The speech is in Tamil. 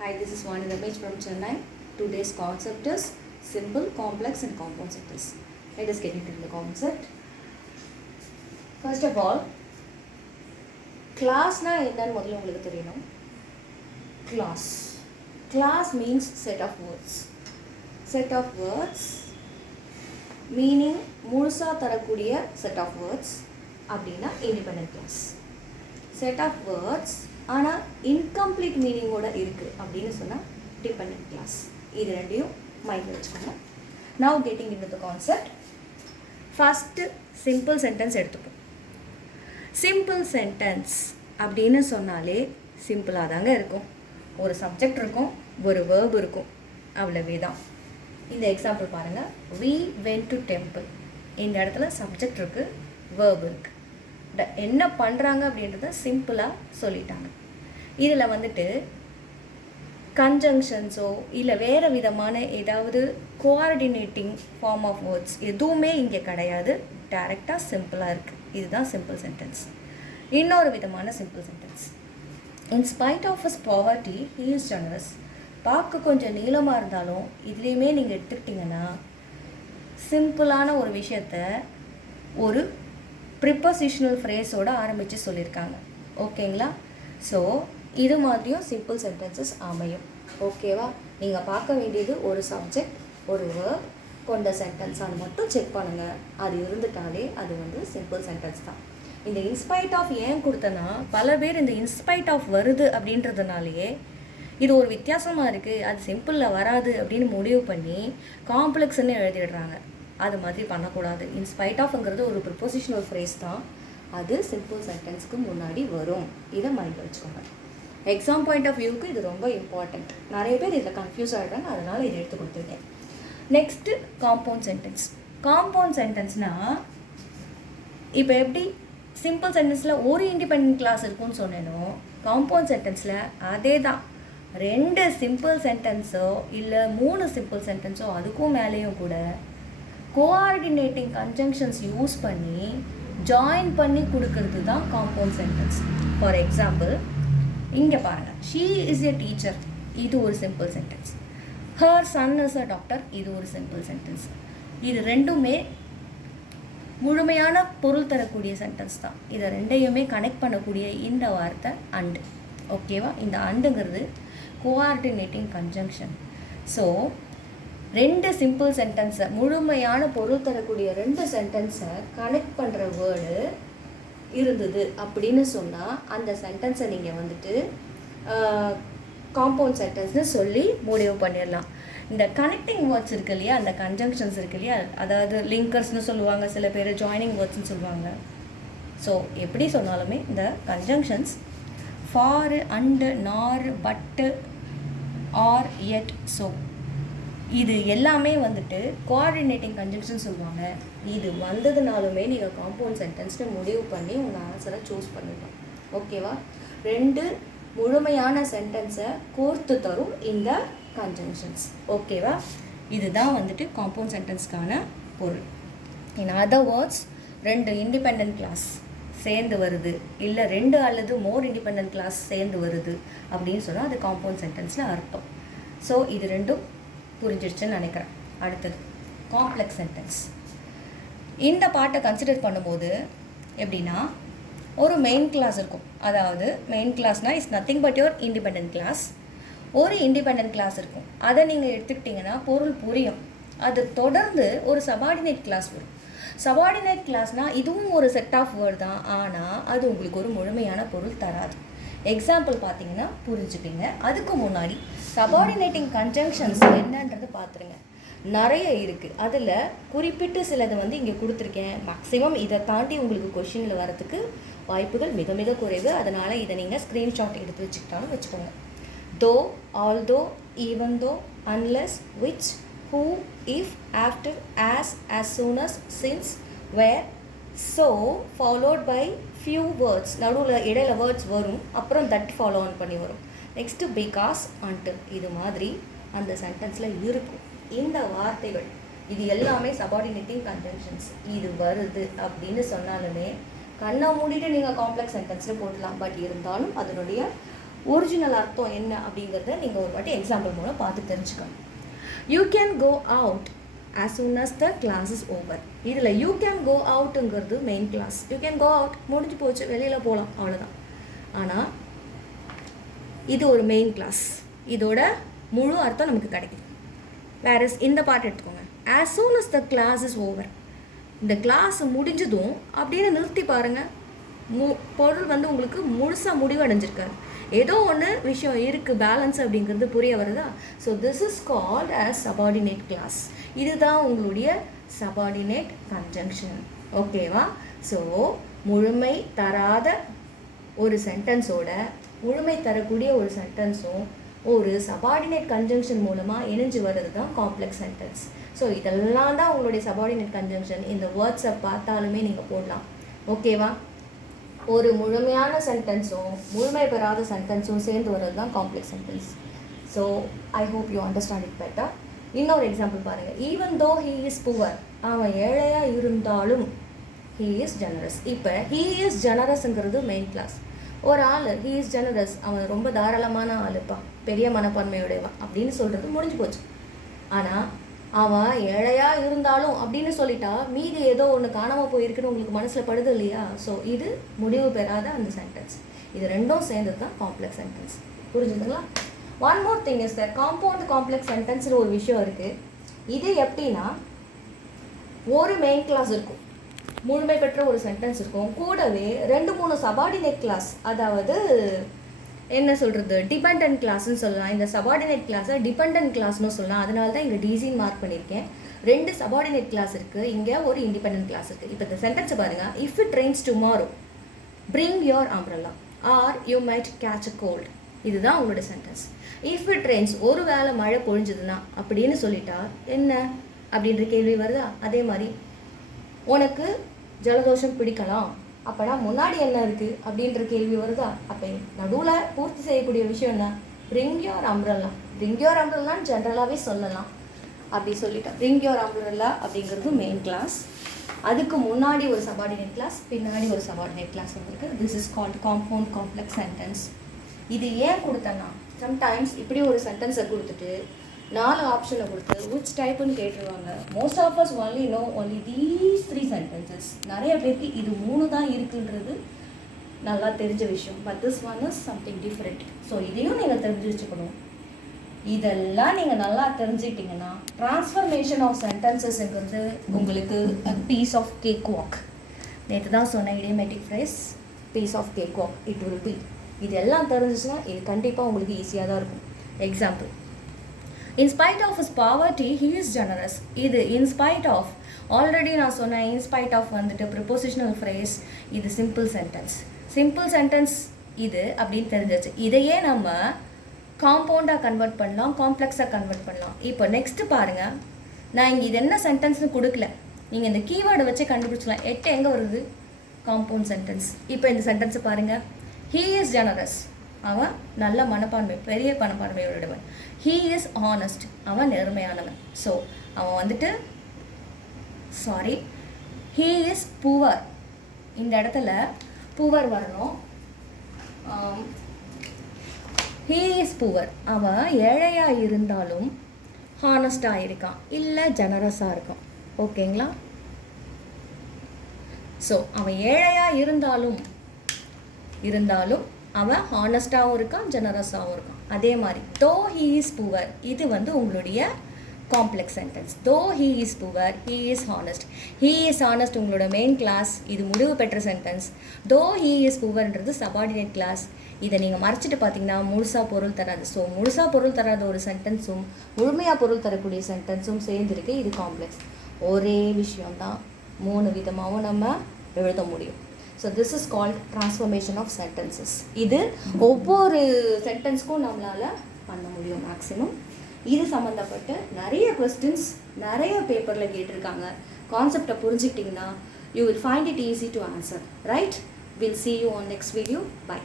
Hi, this is Vani Ramesh from Chennai. Today's concept is simple, complex and compound sentences. Let us get into the concept. First of all, class na enna modhilla ungalku theriyum. Class. Class means set of words. Set of words meaning முழுசா தரக்கூடிய set of words அப்படின்னா independent class. Set of words ஆனால் இன்கம்ப்ளீட் மீனிங்கோட இருக்குது அப்படின்னு சொன்னால் டிபெண்டன்ட் கிளாஸ். இது ரெண்டையும் மைண்டில் வச்சுக்கோங்க. Now getting in to the concept. First simple sentence எடுத்துப்போம். சிம்பிள் சென்டென்ஸ் அப்படின்னு சொன்னாலே சிம்பிளாக தாங்க இருக்கும். ஒரு சப்ஜெக்ட் இருக்கும், ஒரு வேர்ப் இருக்கும், அவ்வளவே தான். இந்த எக்ஸாம்பிள் பாருங்கள். we went to temple. இந்த இடத்துல சப்ஜெக்ட் இருக்குது, வேர்ப் இருக்குது. என்ன பண்ணுறாங்க அப்படின்றத சிம்பிளாக சொல்லிட்டாங்க. இதில் வந்துட்டு கன்ஜங்ஷன்ஸோ இல்லை வேறு விதமான ஏதாவது கோஆர்டினேட்டிங் ஃபார்ம் ஆஃப் வேர்ட்ஸ் எதுவுமே இங்கே கிடையாது. டைரெக்டாக சிம்பிளாக இருக்குது. இதுதான் சிம்பிள் சென்டென்ஸ். இன்னொரு விதமான simple sentence. In spite of his poverty he is generous. பார்க்க கொஞ்சம் நீளமாக இருந்தாலும் இதுலேயுமே நீங்கள் எடுத்துக்கிட்டிங்கன்னா சிம்பிளான ஒரு விஷயத்த ஒரு ப்ரிப்போசிஷனல் ஃப்ரேஸோடு ஆரம்பித்து சொல்லியிருக்காங்க. ஓகேங்களா? ஸோ இது மாதிரியும் சிம்பிள் சென்டென்சஸ் அமையும். ஓகேவா? நீங்கள் பார்க்க வேண்டியது ஒரு சப்ஜெக்ட், ஒரு வேர்ப் கொண்ட சென்டென்ஸ். அது மட்டும் செக் பண்ணுங்கள். அது இருந்துட்டாலே அது வந்து சிம்பிள் சென்டென்ஸ் தான். இந்த இன்ஸ்பைட் ஆஃப் ஏன் கொடுத்தனா, பல பேர் இந்த இன்ஸ்பைட் ஆஃப் வருது அப்படின்றதுனாலேயே இது ஒரு வித்தியாசமாக இருக்குது, அது சிம்பிளில் வராது அப்படின்னு முடிவு பண்ணி காம்ப்ளெக்ஸ்ன்னு எழுதிடுறாங்க. அது மாதிரி பண்ணக்கூடாது. இன்ஸ்பைட் ஆஃப்ங்கிறது ஒரு ப்ரிப்போசிஷனல் ஃப்ரேஸ் தான். அது சிம்பிள் சென்டென்ஸ்க்கு முன்னாடி வரும். இதை மைண்டில் வச்சுக்கோங்க. எக்ஸாம் பாயிண்ட் ஆஃப் வியூவுக்கு இது ரொம்ப இம்பார்ட்டண்ட். நிறைய பேர் இதில் கன்ஃபியூஸ் ஆகிடுறாங்க, அதனால் இதை எடுத்து கொடுத்துருக்கேன். Next compound sentence. காம்பவுண்ட் சென்டென்ஸ்னால் இப்போ எப்படி சிம்பிள் சென்டென்ஸில் ஒரு இண்டிபெண்டன்ட் கிளாஸ் இருக்குன்னு சொன்னேனோ, காம்பவுண்ட் சென்டென்ஸில் அதே தான். 2 சிம்பிள் சென்டென்ஸோ இல்லை 3 சிம்பிள் சென்டென்ஸோ அதுக்கும் மேலேயும் கூட கோஆர்டினேட்டிங் கன்ஜங்ஷன்ஸ் யூஸ் பண்ணி ஜாயின் பண்ணி கொடுக்கறது தான் காம்பவுண்ட் சென்டென்ஸ். ஃபார் எக்ஸாம்பிள் இங்கே பாருங்கள். She is a teacher. இது ஒரு simple sentence. Her Sun is a doctor. இது ஒரு சிம்பிள் சென்டென்ஸ். இது ரெண்டுமே முழுமையான பொருள் தரக்கூடிய சென்டென்ஸ் தான். இதை ரெண்டையுமே கனெக்ட் பண்ணக்கூடிய இந்த வார்த்தை அண்டு. ஓகேவா? இந்த அண்டுங்கிறது கோஆர்டினேட்டிங் கன்ஜங்ஷன். ஸோ 2 சிம்பிள் சென்டென்ஸை, முழுமையான பொருள் தரக்கூடிய 2 சென்டென்ஸை கனெக்ட் பண்ணுற வேர்டு இருந்தது அப்படின்னு சொன்னால் அந்த சென்டென்ஸை நீங்கள் வந்துட்டு காம்பவுண்ட் சென்டென்ஸ்னு சொல்லி முடிவு பண்ணிடலாம். இந்த கனெக்டிங் வேர்ட்ஸ் இருக்கு இல்லையா, அந்த கன்ஜங்ஷன்ஸ் இருக்கு இல்லையா, அதாவது லிங்கர்ஸ்னு சொல்லுவாங்க, சில பேர் ஜாயினிங் வேர்ட்ஸ்னு சொல்லுவாங்க. ஸோ எப்படி சொன்னாலுமே இந்த கன்ஜங்ஷன்ஸ் ஃபார், அண்டு, நார், பட்டு, ஆர், எட், ஸோ இது எல்லாமே வந்துட்டு கோஆர்டினேட்டிங் கன்ஜங்ஷன் சொல்லுவாங்க. இது வந்ததுனாலுமே நீங்கள் காம்பவுண்ட் சென்டென்ஸ்னு முடிவு பண்ணி உங்கள் ஆன்சரை சூஸ் பண்ணிடலாம். ஓகேவா? 2 முழுமையான சென்டென்ஸை கோர்த்து தரும் இந்த கன்ஜங்ஷன்ஸ். ஓகேவா? இதுதான் வந்துட்டு காம்பவுண்ட் சென்டென்ஸ்க்கான பொருள். In other words, 2 independent class சேர்ந்து வருது, இல்லை 2 அல்லது மோர் இண்டிபெண்டன்ட் கிளாஸ் சேர்ந்து வருது அப்படின்னு சொன்னால் அது காம்பவுண்ட் சென்டென்ஸில் அர்த்தம். ஸோ இது ரெண்டும் புரிஞ்சிடுச்சுன்னு நினைக்கிறேன். அடுத்தது காம்ப்ளெக்ஸ் சென்டென்ஸ். இந்த பாட்டை கன்சிடர் பண்ணும்போது எப்படின்னா, ஒரு மெயின் கிளாஸ் இருக்கும். அதாவது மெயின் கிளாஸ்னால் is nothing but your independent class. ஒரு இண்டிபெண்டன்ட் கிளாஸ் இருக்கும். அதை நீங்கள் எடுத்துக்கிட்டிங்கன்னா பொருள் புரியும். அது தொடர்ந்து ஒரு சபார்டினேட் கிளாஸ் வரும். சபார்டினேட் கிளாஸ்னால் இதுவும் ஒரு செட் ஆஃப் வேர்டு தான், ஆனால் அது உங்களுக்கு ஒரு முழுமையான பொருள் தராது. எக்ஸாம்பிள் பார்த்தீங்கன்னா புரிஞ்சுப்பீங்க. அதுக்கு முன்னாடி சபார்டினேட்டிங் கன்ஜங்ஷன்ஸ் என்னன்றது பார்த்துருங்க. நிறைய இருக்குது. அதில் குறிப்பிட்டு சிலது வந்து இங்கே கொடுத்துருக்கேன். மேக்ஸிமம் இதை தாண்டி உங்களுக்கு கொஷினில் வரத்துக்கு வாய்ப்புகள் மிக மிக குறைவு. அதனால் இதை நீங்கள் ஸ்க்ரீன்ஷாட் எடுத்து வச்சுக்கிட்டாலும் வச்சுக்கோங்க. தோ, although, even though, unless, which, who, if, after, as soon as, since, where, so, followed by few words. நடுவில் இடையில வேர்ட்ஸ் வரும், அப்புறம் தட் ஃபாலோ ஆன் பண்ணி வரும். Next because, until. இது மாதிரி அந்த சென்டென்ஸில் இருக்கும். இந்த வார்த்தைகள் இது எல்லாமே சபார்டினேட்டிங் கன்ஜங்ஷன்ஸ். இது வருது அப்படின்னு சொன்னாலுமே கண்ணை மூடிட்டு நீங்கள் காம்ப்ளெக்ஸ் சென்டென்ஸில் போடலாம். பட் இருந்தாலும் அதனுடைய ஒரிஜினல் அர்த்தம் என்ன அப்படிங்கிறத நீங்கள் ஒரு வாட்டி எக்ஸாம்பிள் மூலம் பார்த்து தெரிஞ்சுக்கணும். You can go out as soon as the class is over. இதில் யூ கேன் கோ அவுட்டுங்கிறது main class. You can go out முடிஞ்சு போச்சு, வெளியில் போகலாம், அவ்வளோதான். ஆனால் இது ஒரு மெயின் கிளாஸ், இதோட முழு அர்த்தம் நமக்கு கிடைக்குது. வேறஸ் இந்த பாட்டு எடுத்துக்கோங்க, as soon as the class is over. இந்த கிளாஸ் முடிஞ்சதும் அப்படின்னு நிறுத்தி பாருங்கள், பொருள் வந்து உங்களுக்கு முழுசாக முடிவடைஞ்சிருக்காரு. ஏதோ ஒன்று விஷயம் இருக்குது, பேலன்ஸ் அப்படிங்கிறது புரிய வருதா? So this is called as subordinate clause. இதுதான் உங்களுடைய சபார்டினேட் கன்ஜங்ஷன். ஓகேவா? ஸோ முழுமை தராத ஒரு சென்டென்ஸோட முழுமை தரக்கூடிய ஒரு சென்டென்ஸும் ஒரு சபார்டினேட் கன்ஜங்ஷன் மூலமாக இணைஞ்சு வர்றது தான் காம்ப்ளெக்ஸ் சென்டென்ஸ். ஸோ இதெல்லாம் தான் உங்களுடைய சபார்டினேட் கன்ஜங்ஷன். இந்த வேர்ட்ஸை பார்த்தாலுமே நீங்கள் போடலாம். ஓகேவா? ஒரு முழுமையான சென்டென்ஸும் முழுமை பெறாத சென்டென்ஸும் சேர்ந்து வர்றது தான் complex sentence. So I hope you understand it better. இன்னொரு எக்ஸாம்பிள் பாருங்கள். Even though he is poor, அவன் ஏழையாக இருந்தாலும் ஹீ இஸ் ஜெனரஸ். இப்போ ஹீ இஸ் ஜெனரஸ்ங்கிறது மெயின் கிளாஸ். ஒரு ஆள் ஹீ இஸ் ஜெனரஸ், அவன் ரொம்ப தாராளமான ஆளுப்பா, பெரிய மனப்பான்மையுடையவா அப்படின்னு சொல்கிறது முடிஞ்சு போச்சு. ஆனால் அவன் ஏழையாக இருந்தாலும் அப்படின்னு சொல்லிட்டா மீதி ஏதோ ஒன்று காணாமல் போயிருக்குன்னு உங்களுக்கு மனசில் படுது இல்லையா? ஸோ இது முடிவு பெறாத அந்த சென்டென்ஸ். இது ரெண்டும் சேர்ந்தது தான் காம்ப்ளெக்ஸ் சென்டென்ஸ். புரிஞ்சுதுங்களா? One more thing is the compound complex சென்டென்ஸில் ஒரு விஷயம் இருக்குது. இது எப்படின்னா, ஒரு மெயின் கிளாஸ் இருக்கும், முழுமை பெற்ற ஒரு சென்டென்ஸ் இருக்கும், கூடவே 2-3 சபார்டினேட் கிளாஸ், அதாவது என்ன சொல்கிறது, டிபெண்டன்ட் கிளாஸ்ன்னு சொல்லலாம். இந்த சபார்டினேட் கிளாஸை டிபெண்டன்ட் கிளாஸ்னு சொல்லலாம். அதனால தான் இங்கே டிசின்னு மார்க் பண்ணியிருக்கேன். 2 சபார்டினேட் கிளாஸ் இருக்குது, இங்கே ஒரு இண்டிபெண்டன்ட் கிளாஸ் இருக்குது. இப்போ இந்த சென்டென்ஸை பாருங்கள். If it rains tomorrow bring your umbrella or you might catch a cold. இதுதான் உங்களோட சென்டென்ஸ். இஃப் இட் ரெயின்ஸ், ஒரு வேளை மழை பொழிஞ்சதுன்னா அப்படின்னு சொல்லிட்டா என்ன அப்படின்ற கேள்வி வருதா? அதே மாதிரி உனக்கு ஜலதோஷம் பிடிக்கலாம், அப்போனா முன்னாடி என்ன இருக்குது அப்படின்ற கேள்வி வருதா? அப்போ நடுவில் பூர்த்தி செய்யக்கூடிய விஷயம் என்ன? Bring your umbrella. Bring your அம்ப்ரெல்லான்னு ஜென்ரலாகவே சொல்லலாம். அப்படி சொல்லிட்டேன். பிரிங் யோர் அம்ப்ரெல்லா அப்படிங்கிறது மெயின் கிளாஸ், அதுக்கு முன்னாடி ஒரு சபார்டினேட் கிளாஸ், பின்னாடி ஒரு சபார்டினேட் கிளாஸ் வந்துருக்கு. This is called compound complex sentence. இது ஏன் கொடுத்தேன்னா, சம்டைம்ஸ் இப்படி ஒரு சென்டென்ஸை கொடுத்துட்டு 4 ஆப்ஷனை கொடுத்து விச் டைப்புன்னு கேட்டுருவாங்க. Most of us only no only these 3 sentences. நிறைய பேருக்கு இது 3 தான் இருக்குன்றது நல்லா தெரிஞ்ச விஷயம். But this one is something different. So இதையும் நீங்கள் தெரிஞ்சு வச்சுக்கணும். இதெல்லாம் நீங்கள் நல்லா தெரிஞ்சுக்கிட்டிங்கன்னா ட்ரான்ஸ்ஃபர்மேஷன் ஆஃப் சென்டென்சஸ்ங்கிறது உங்களுக்கு பீஸ் ஆஃப் கேக் வாக். நேற்று தான் சொன்ன idiomatic phrase piece of cake walk it will be. இதெல்லாம் தெரிஞ்சிச்சுன்னா இது கண்டிப்பாக உங்களுக்கு ஈஸியாக தான் இருக்கும். Example, in spite of his poverty he is generous. இது in spite of, ஆல்ரெடி நான் சொன்னேன் in spite of வந்துட்டு ப்ரிப்போசிஷனல் ஃப்ரேஸ். இது சிம்பிள் சென்டென்ஸ். சிம்பிள் சென்டென்ஸ் இது அப்படின்னு தெரிஞ்சிச்சு. இதையே நம்ம காம்பவுண்டாக கன்வெர்ட் பண்ணலாம், காம்ப்ளெக்ஸாக கன்வெர்ட் பண்ணலாம். இப்போ நெக்ஸ்ட்டு பாருங்கள், நான் இங்கே இது என்ன சென்டென்ஸ்னு கொடுக்கல, நீங்கள் இந்த கீவேர்டை வச்சு கண்டுபிடிச்சலாம். 8 எங்கே வருது? Compound sentence. இப்போ இந்த சென்டென்ஸை பாருங்கள். he is generous, அவன் நல்ல மனப்பான்மை, பெரிய மனப்பான்மையோடவன். ஹீ இஸ் ஹானஸ்ட், அவன் நேர்மையானவன். ஸோ அவன் வந்துட்டு ஹீ இஸ் புவர், இந்த இடத்துல புவர் வரணும். ஹீ இஸ் புவர், அவன் ஏழையாக இருந்தாலும் ஹானஸ்டாக இருக்கான், இல்லை ஜெனரஸாக இருக்கான். ஓகேங்களா? ஸோ அவன் ஏழையாக இருந்தாலும் அவன் ஹானஸ்டாகவும் இருக்கான், ஜெனரஸாகவும் இருக்கான். அதே மாதிரி தோ ஹீ இஸ் புவர், இது வந்து உங்களுடைய complex sentence. Though he is poor, he is honest. He is honest உங்களோட மெயின் கிளாஸ், இது முடிவு பெற்ற சென்டென்ஸ். தோ ஹீ இஸ் புவர்ன்றது சபார்டினேட் கிளாஸ். இதை நீங்கள் மறைச்சிட்டு பார்த்தீங்கன்னா முழுசாக பொருள் தராது. ஸோ முழுசாக பொருள் தராத ஒரு சென்டென்ஸும் முழுமையாக பொருள் தரக்கூடிய சென்டென்ஸும் சேர்ந்துருக்கு. இது காம்ப்ளெக்ஸ். ஒரே விஷயம்தான் 3 விதமாகவும் நம்ம எழுத முடியும். So this is called transformation of sentences. இது ஒவ்வொரு சென்டென்ஸ்க்கும் நம்மளால் பண்ண முடியும் மேக்ஸிமம். இது சம்மந்தப்பட்டு நிறைய கொஸ்டின்ஸ் நிறைய பேப்பரில் கேட்டிருக்காங்க. கான்செப்டை புரிஞ்சுக்கிட்டிங்கன்னா you will find it easy to answer. Right? Will see you on next video. Bye.